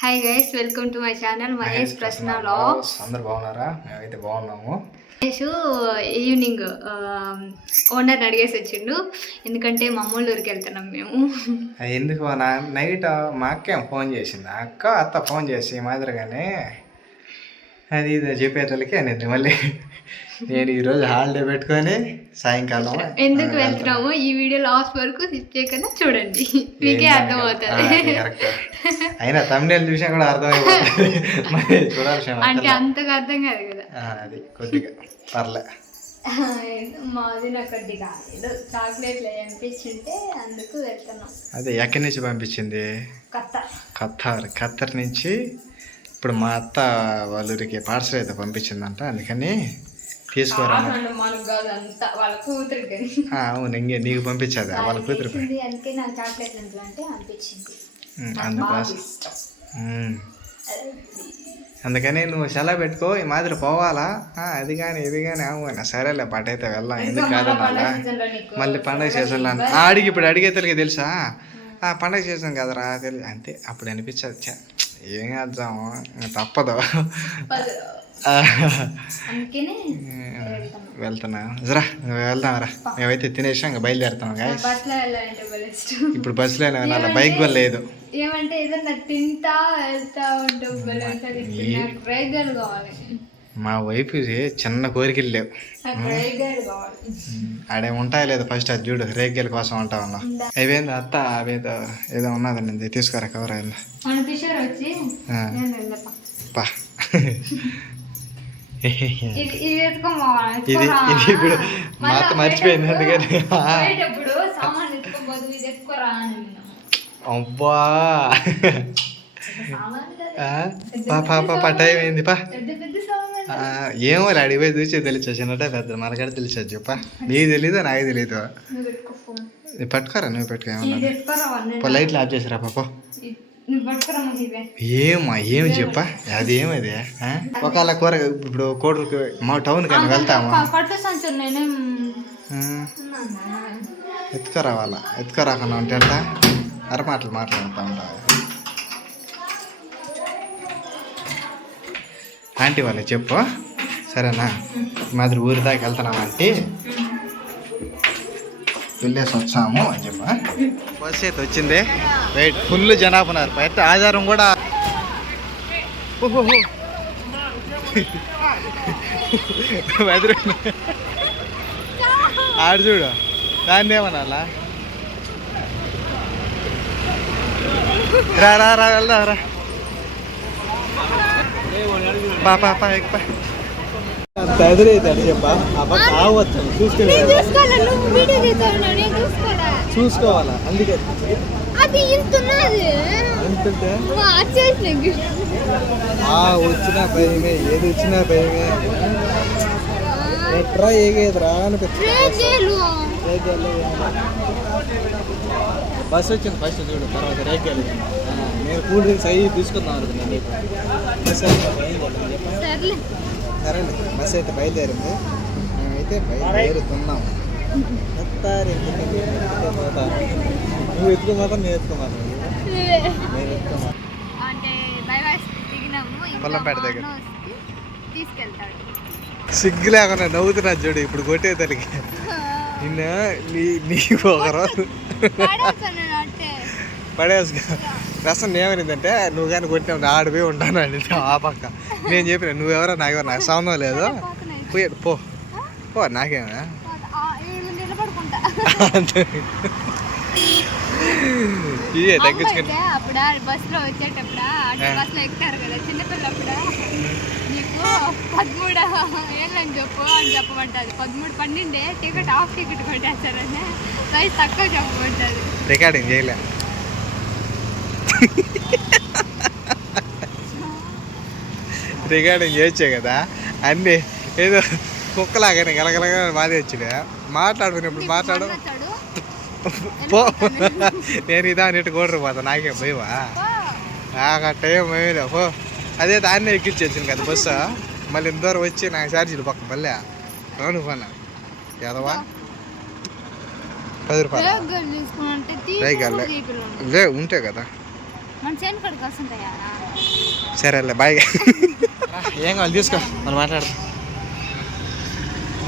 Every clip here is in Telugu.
Hi guys welcome to my channel Mahesh ప్రశ్న లాగ్స్ అందరు బాగున్నారా? మేమైతే బాగున్నాము. మహేష్ ఈవినింగ్ ఓనర్ అడిగేసి వచ్చిండు. ఎందుకంటే మా అమ్మోళ్ళ ఊరికి వెళ్తున్నాం మేము. ఎందుకు నా నైట్ మా అక్క ఫోన్ చేసింది. అక్క అత్త ఫోన్ చేసి మాదిరిగానే అది ఇది చెప్పేటోళ్ళకి అనేది మళ్ళీ. నేను ఈరోజు హాలిడే పెట్టుకొని సాయంకాలం ఎందుకు వెళ్తున్నామో? ఈ వీడియో లాస్ట్ వరకు స్కిప్ చేయకుండా చూడండి. మీకే అర్థమవుతుంది. అయినా తమిళ చూసినా కూడా అర్థమైపోతుంది. మరి చూడాల్సిన అంటే. అంతగా అర్థం కాదు కదా. అది కొద్దిగా. పర్లే. మాది చాక్లెట్లు అందుకు వెళ్తున్నాం. అదే ఎక్కడి నుంచి పంపించింది? ఖత్తర్. ఖత్తర్ నుంచి ఇప్పుడు మా అత్త వాళ్ళ ఊరికి పార్సల్ అయితే పంపించిందంట అందుకని తీసుకోరా వాళ్ళ అవును ఇంకే నీకు పంపించదా? వాళ్ళ కూతురు అందుకోసం. అందుకని నువ్వు సెలవు పెట్టుకో ఈ మాదిరి పోవాలా? అది కానీ ఇది కానీ అవునా సరేలే పట్టయితే వెళ్దాం. ఎందుకు కాదన్నా మళ్ళీ? పండగ సీజన్లో ఆడికి ఇప్పుడు అడిగేతలకి తెలుసా? ఆ పండగ సీజన్ కదరా తెలుసు అంతే అప్పుడు అనిపించదు. ఏం చేద్దాము తప్పదు. వెళ్తున్నా. జరా వెళ్దాం రా. మేమైతే తినేసాం ఇంకా బయలుదేరుతాం బస్సులో ఇప్పుడు బస్సులోనే వెళ్ళాలి బైక్ కూడా లేదు. ఏమంటే ఏదన్నా తింటా వెళ్తా ఉంటే డ్రైగర్ కావాలి. మా వైపు చిన్న కోరికలు లేవు. ఆడే ఉంటాయి లేదు ఫస్ట్ అది చూడు రేగ్గల కోసం ఉంటా ఉన్నా. అవేంది అత్త అవేదో ఏదో ఉన్నదండి తీసుకురా కవర్ అయింది. పా. ఇది ఇది ఇప్పుడు మా అత్త మర్చిపోయింది అందుకని. అబ్బా. పా పా పా టైం అయింది పా. ఏమో అడిగి పోయి చూసి తెలిసా చిన్నటే పెద్ద మనకడ తెలిసా చెప్పా నీకు తెలీదు నాకు తెలీదు? పట్టుకోరా నువ్వు పెట్టుకో లైట్లు ఆఫ్ చేసిరా పాప ఏమా ఏమి చెప్పా? అది ఏమది? ఒకవేళ కూర ఇప్పుడు కోటలకు మా టౌన్ కానీ వెళ్తామా ఎత్తుకురావాలా? ఎత్తుకురాకుండా ఉంటే అరమాటలు మాట్లాడుతూ ఉంటావు? ఆంటీ వాళ్ళకి చెప్పు. సరేనా? మాదిరి ఊరి దాకా వెళ్తున్నామంటే వెళ్ళేసి వచ్చాము అని చెప్ప. బస్ అయితే వచ్చింది. వెయిట్ ఫుల్ జనాభున్నారు బయట ఆధారం కూడా ఓహోహో. ఆడు చూడు. దాన్ని ఏమనాలా? రా రా రా వెళ్దాం రా. పా పా పా ఎక్కి పా చూసుకోవాలా? నువ్వు వీడియో తీస్తావు నేను చూసుకోవాలా? చూసుకోవాలా అందుకే. అది ఇంతున్నది ఎందుకంటే వచ్చేసిన ఆ వచ్చినా భయమే ఏది వచ్చినా భయమే. ఎట్రా ఏగేదిరా రేజేలు బస్ వచ్చింది ఫస్ట్ చూడు తర్వాత రేకెళ్ళి నేను కూల్ డ్రింక్స్ అవి తీసుకుందాం అనుకున్నాను నీకు. బస్ అయితే బయలుదేరింది. చెప్పా. సర్లే సరేండి బస్ అయితే బయలుదేరింది. మేమైతే బయలుదేరుతున్నాం. నువ్వు ఎత్తుకోమాతా నేను ఎత్తుకోమాతా నేను ఎత్తుకోమాతా పొల్లంపేట దగ్గర. సిగ్గు లేకుండా నవ్వుతున్నా చూడు ఇప్పుడు కొట్టేతలకి. నిన్న నీ నీకు ఒక రోజు. పడేసుకో రసం ఏమైందంటే నువ్వు కానీ కొట్టినావు నా ఆడిపోయి ఉంటాను అని ఆ పక్క. నేను చెప్పిన నువ్వెవరో నాకెవరో నాకు సంబంధం లేదు. పోయాడు పో. పో నిలబడుకుంటా ఇదే తగ్గించుకుని. అప్పుడు బస్సులో వచ్చేటప్పుడు ఎక్కారు కదా చిన్నపిల్లప్పుడు? నీకు పదమూడు ఏళ్ళని చెప్పు అని చెప్పమంటది. పదమూడు పన్నెండే టికెట్ హాఫ్ టికెట్ కొట్టేస్తారని తక్కువ చెప్పమంటది. రికార్డింగ్ చేయలే. రికార్డింగ్ చేయొచ్చే కదా అన్నీ ఏదో కుక్కలాగానే గలగలగా బాధ వచ్చిన మాట్లాడుకున్నప్పుడు మాట్లాడు. పో. నేను ఇదా అన్నిటి కూడా పోతా నాకేం భయమా? నాకు ఆ టైం ఏమీ పో. అదే దాన్ని ఎక్కించేసింది కదా బస్సు. మళ్ళీ ఇంత దూరం వచ్చి నాకు ఛార్జీలు పక్క మళ్ళీ అవును పన్న ఎదవా? పది రూపాయలు? రేగాలే. లే ఉంటాయి కదా. మన చేను కొడుకు వస్తుంటాయా? సరేలే బాయ్. ఏం కావాలి తీసుకో మనం మాట్లాడదాం.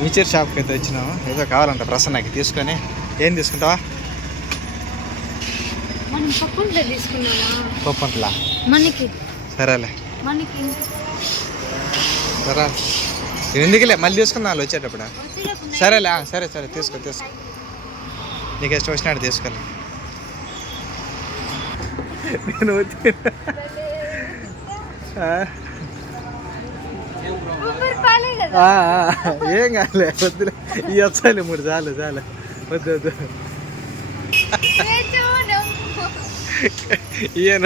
మీచర్ షాప్కి అయితే వచ్చినాము. ఏదో కావాలంట ప్రసన్నకి తీసుకొని. ఏం తీసుకుంటావా? మనం పప్పుంట్లో తీసుకున్నామా పప్పంట్లా మనకి. సరేలే. మనకి. సరే. ఎందుకులే మళ్ళీ తీసుకుందాం వాళ్ళు వచ్చేటప్పుడు. సరేలే సరే సరే తీసుకో తీసుకో. నీకు ఇష్టం వచ్చినట్టు తీసుకోలే నేను వచ్చి ఏం కాలే వద్దులే. ఈ వచ్చాలి మూడు చాలు చాలు. వద్దు వద్దు. ఈయన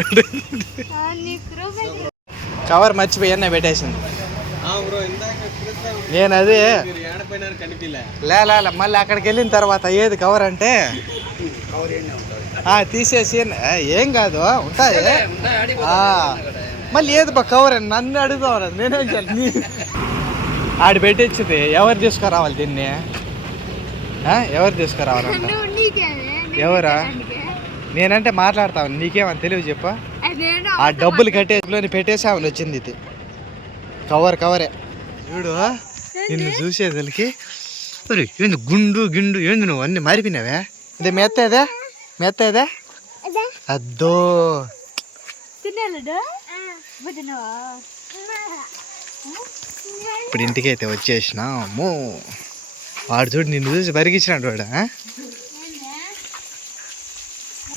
కవర్ మర్చిపోయి అన్న పెట్టేసింది. నేను అదే. లే మళ్ళీ అక్కడికి వెళ్ళిన తర్వాత ఏది కవర్ అంటే? ఆ, తీసేసి ఆ, ఏం కాదు ఉంటాయి. మళ్ళీ ఏది బా కవర్ అని నన్ను అడుగుతా ఉన్నది నేనేం చేయాలి? నీ ఆడి పెట్టించింది ఎవరు తీసుకురావాలి దీన్ని? ఎవరు తీసుకురావాలంట? ఎవరా? నేనంటే మాట్లాడతావు? నీకేమని తెలివి చెప్ప? ఆ డబ్బులు కట్టేలోని పెట్టేసి ఆమె వచ్చింది ఇది. కవర్ కవరే. చూడు నిన్ను చూసేసరికి ఒరే, ఏంది గుండు గిండు ఏంది నువ్వు? అన్ని మారిపోయినావే? ఇది మెత్తేదే? మెత్తేదే అద్దో. తినేలాడు వదినవా? ఇప్పుడు ఇంటికి అయితే వచ్చేసినాము వాడు చూడు నిన్ను చూసి బరిగించినాడు వాడు ఆ?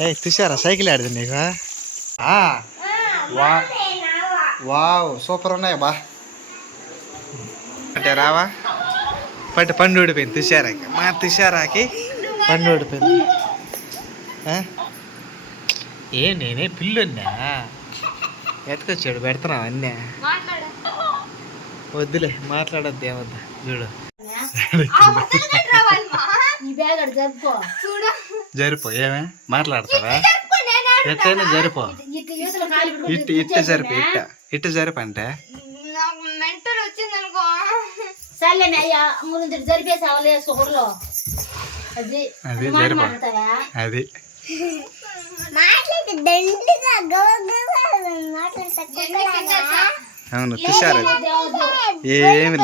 ఏయ్ చూసారా సైకిల్ ఆడదు నీకు ఆ, వా వావ్ సూపర్ ఉన్నాయి బా. అంటే రావా? పట్టు పండు ఊడిపోయింది తుషారాకి. మా తుషారాకి పండు ఊడిపోయింది? ఏ నేనే పిల్లున్నా. ఎత్తుకొచ్చాడు పెడుతున్నావు అన్నీ. వద్దులే మాట్లాడద్దు ఏమద్దు. చూడు. అటు జరిపో ఏమే? మాట్లాడతావా? ఎత్తైనా జరిపో. ఇట్టు ఇట్టు జరిపి ఇట్ట ఇట్టు జరిపంటే ఊర్లో. అది జరిపో. అది. అవును తుషార్. ఏమి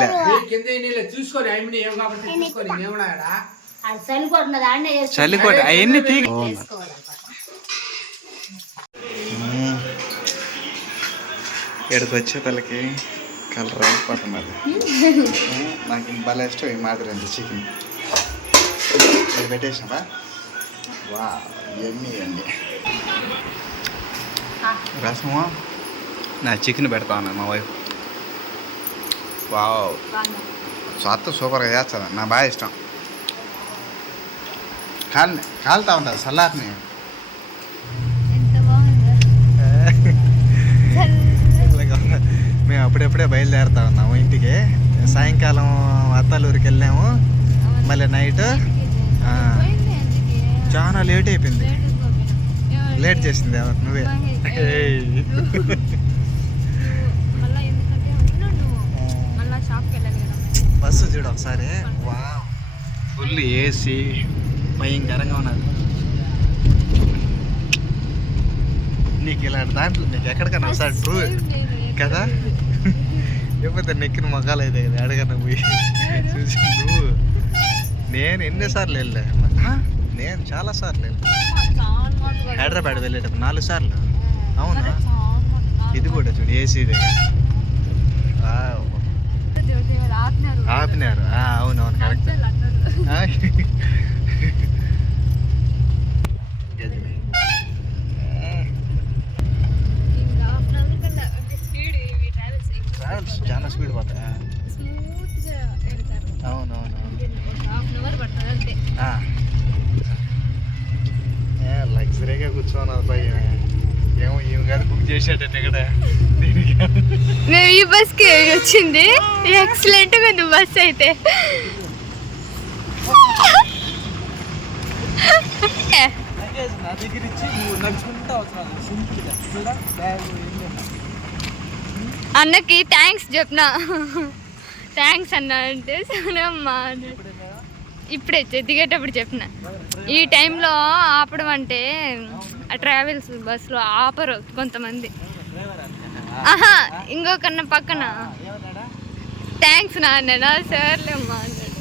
చలికోట అవన్నీ తీగ ఇక్కడికి వచ్చే తలకి కలర్ అయిపోతున్నది నాకు భలే ఇష్టం ఈ మాదిరి చికెన్. పెట్టేసినావా? వా ఎన్ని ఎన్ని రసము నా చికెన్ పెడతా ఉన్నా మా వైఫ్ వావ్ స్వాత్త సూపర్గా చేస్తుంది నా బాగా ఇష్టం. కాల్ కాలుతా ఉంటుంది సల్లార్ని ఎంత బాగుందో. మేము అప్పుడప్పుడే బయలుదేరుతా ఉన్నాము ఇంటికి. సాయంకాలం అత్తాలూరికి వెళ్ళాము. మళ్ళీ నైట్. చాలా లేట్ అయిపోయింది. లేట్ చేసింది ఎవరు? నువ్వే. బస్సు చూడు ఒకసారి. వా ఫుల్ ఏసీ భయంకరంగా ఉన్నది. నీకు ఇలాంటి దాంట్లో నీకు ఎక్కడికన్నా ఒకసారి ట్రూ కదా? లేకపోతే నెక్కిన మొఖాలు అయితే కదా అడగన్న పోయి. చూసి నువ్వు. నేను ఎన్నిసార్లు వెళ్ళా? నేను చాలా సార్లు హైదరాబాద్ వెళ్ళేటప్పుడు నాలుగు సార్లు. అవునా? ఇది కూడా చూడు ఏసీ దగ్గర. వావ్. ఆపినారు అవునవును కరెక్ట్ ఆ? గదిలే. ట్రావెల్స్ చాలా స్పీడ్ పోతాయా అవునవును ఆ. ఏ లగ్జరీగా కూర్చోన్నది పై ఏమో ఏం కాదు బుక్ చేసేటట్టు ఇక్కడ దీనికి మేము ఈ బస్కి వచ్చింది. ఎక్సలెంట్గా ఉంది బస్ అయితే. అన్నకి థ్యాంక్స్ చెప్పిన. థ్యాంక్స్ అన్న అంటే అన్నాడు. ఇప్పుడే దిగేటప్పుడు చెప్పిన. ఈ టైంలో ఆపడం అంటే ట్రావెల్స్ బస్సులో ఆపరు కొంతమంది. ఆహా ఇంకొకన్న పక్కన. థ్యాంక్స్ నాన్న సర్లేమ్మా అన్నాడు.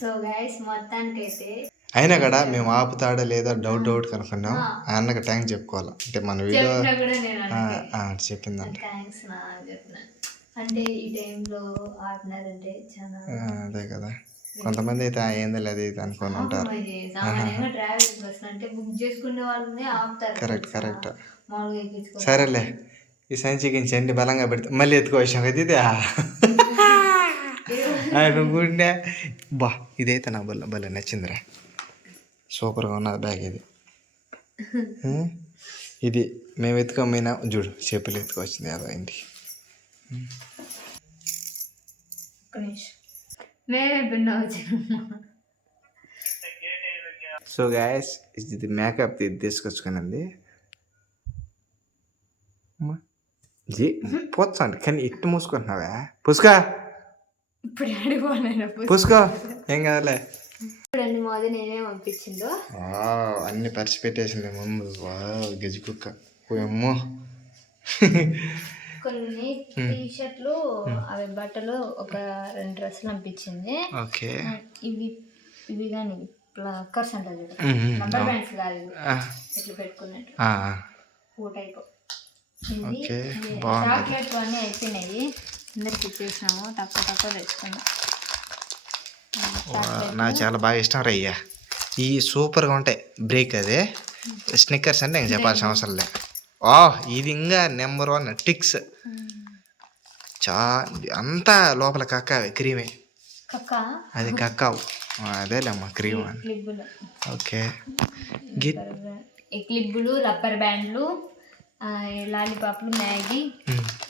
సో గైస్ మొత్తానికి అయితే అయినా కూడా మేము ఆపుతాడా లేదా డౌట్ డౌట్ కనుక్కున్నాం. అన్నకి ట్యాంక్ చెప్పుకోవాలి? అంటే మన వీడియో చెప్పిందంట. థ్యాంక్స్ నా అంటే ఈ టైంలో ఆడినారంటే చాలా అదే కదా. కొంతమంది అయితే "ఆ, ఏంది లేదు ఇది అనుకొని ఉంటారు. ఇది కరెక్ట్ కరెక్ట్ సరేలే ఈ సంచి గించి అన్ని బలంగా పెడితే మళ్ళీ ఎత్తుకోవచ్చాం కదా ఇదే అనుకుంటే బా ఇదైతే నా బల్ల భలే నచ్చిందిరా. సూపర్గా ఉన్నది బ్యాగ్ ఇది? ఇది మేము ఎత్తుకోమైనా చూడు చెప్పులు ఎత్తుకొచ్చింది అదో ఇంటికి మేమే సో గాయస్ ఇది మేకప్ ఇది తీసుకొచ్చుకున్నది జీ పోతాండి కానీ ఇట్టు మూసుకుంటున్నావా? పుసుకా ఇప్పుడు అడిగిపోయినా పుసుకో ఏం కదలే. అన్ని మోది నేనే పంపించిందో అన్ని పరిచి పెట్టేసింది మమ్మీ వావ్ గజి కుక్క. అమ్మో. కొన్ని టీ షర్ట్లు అవి బట్టలు ఒక రెండు డ్రెస్సులు పంపించింది ఓకే. ఇవి ఇవి కానీ కర్స్ అంటారు చూడు. నంబర్ బ్యాండ్స్ కాదు ఇట్లా పెట్టుకున్నట్టు. ఆ, ఆ. ఫూ టైప్ ఓకే, ఇది. చాక్లెట్లు అన్నీ అయిపోయినాయి. అందరికి ఇచ్చేసినాము తక్కువ తక్కువ తెచ్చుకున్నాం. నాకు చాలా బాగా ఇష్టం రయ్యా ఈ సూపర్గా ఉంటాయి బ్రేక్ అదే. స్నిక్కర్స్ అంటే ఇంకా చెప్పాల్సిన అవసరం లే. ఓ ఇది ఇంకా నెంబర్ వన్ టిక్స్. చా అంతా లోపల కక్కావే క్రీమే. కక్క? అది కక్కావు. ఆ, అదేలేమ్మా క్రీమ్ ఓకే. క్లిబ్బులు రబ్బర్ బ్యాండ్లు లాలీపాప్లు మ్యాగీ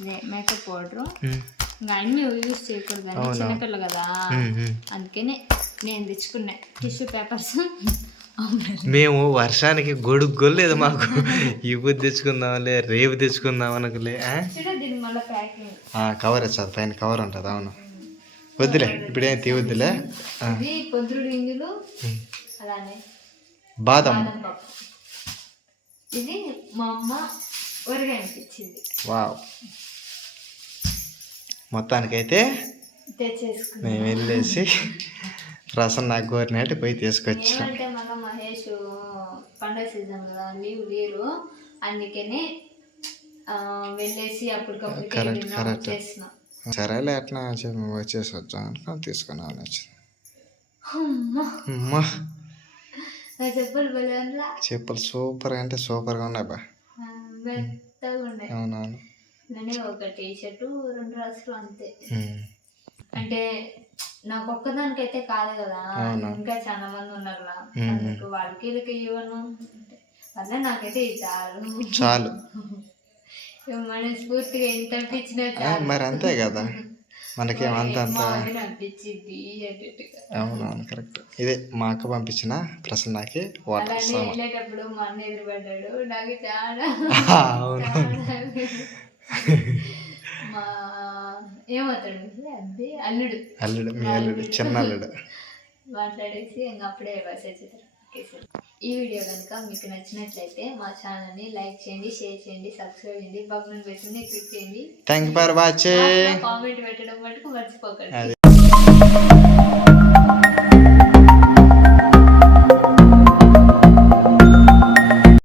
మేకప్ పౌడర్. ఇంకా అన్నీ యూజ్ చేయకూడదు. చిన్నపిల్ల కదా. అందుకనే నేను తెచ్చుకున్నా. Tissue papers. మేము వర్షానికి గొడుగు గొల్లేదు మాకు ఇవ్వు తెచ్చుకుందాంలే రేపు తెచ్చుకుందాం అనుకులే కవర్ వచ్చేది పైన కవర్ ఉంటుంది అవును. వద్దులే ఇప్పుడేం తీవద్దులే మ్మ్. అలానే బాదం. ఇది మా అమ్మ వావ్. మొత్తానికైతే మేము వెళ్ళేసి రసం నాకు కోరినట్టు పోయి తీసుకొచ్చాం మళ్ళీ మహేష్ పండగ సీజన్ కదా లీవ్ లేరు అందుకని వెళ్ళేసి అప్పటికప్పుడు correct. చేసిన సరేలే అట్లా వచ్చేసి వచ్చాం అనుకుని తీసుకున్నాను వచ్చింది అమ్మా. అమ్మా. నా చెప్పులు సూపర్ అంటే సూపర్గా ఉన్నాయి బా. అవునవును. నేనే ఒక టీ షర్టు రెండు డ్రెస్సులు అంతే. అంటే నాకు ఒక్కదానికైతే కాదు కదా. ఇంకా చాలా మంది ఉన్నారు. అందుకు వాళ్ళకి వీళ్ళకి ఇవ్వను. అలా నాకైతే చాలు. చాలు. ఇక మనస్ఫూర్తిగా ఎంత అనిపించినా మరి అంతే కదా. మనకేం అంత అంత. అవునవును కరెక్ట్. ఇదే మా అక్క పంపించిన ప్రసన్నకి వాటర్ అలానే సామాన్. వెళ్ళేటప్పుడు మా అన్న ఎదురుపడ్డాడు. నాకు చాలా అవును. మా ఏమవుతాడు అల్లుడు. అల్లుడు మీ అల్లుడు. చిన్న అల్లుడు. మాట్లాడేసి ఇంకా అప్పుడే ఒకేసారి. ఈ వీడియో కనుక మీకు నచ్చినట్లయితే మా ఛానల్ని లైక్ చేయండి షేర్ చేయండి సబ్స్క్రైబ్ చేయండి బగ్నం పెట్టండి క్లిక్ చేయండి. థ్యాంక్ ఫర్ వాచింగ్ కామెంట్ పెట్టడం మటుకు మర్చిపోకండి.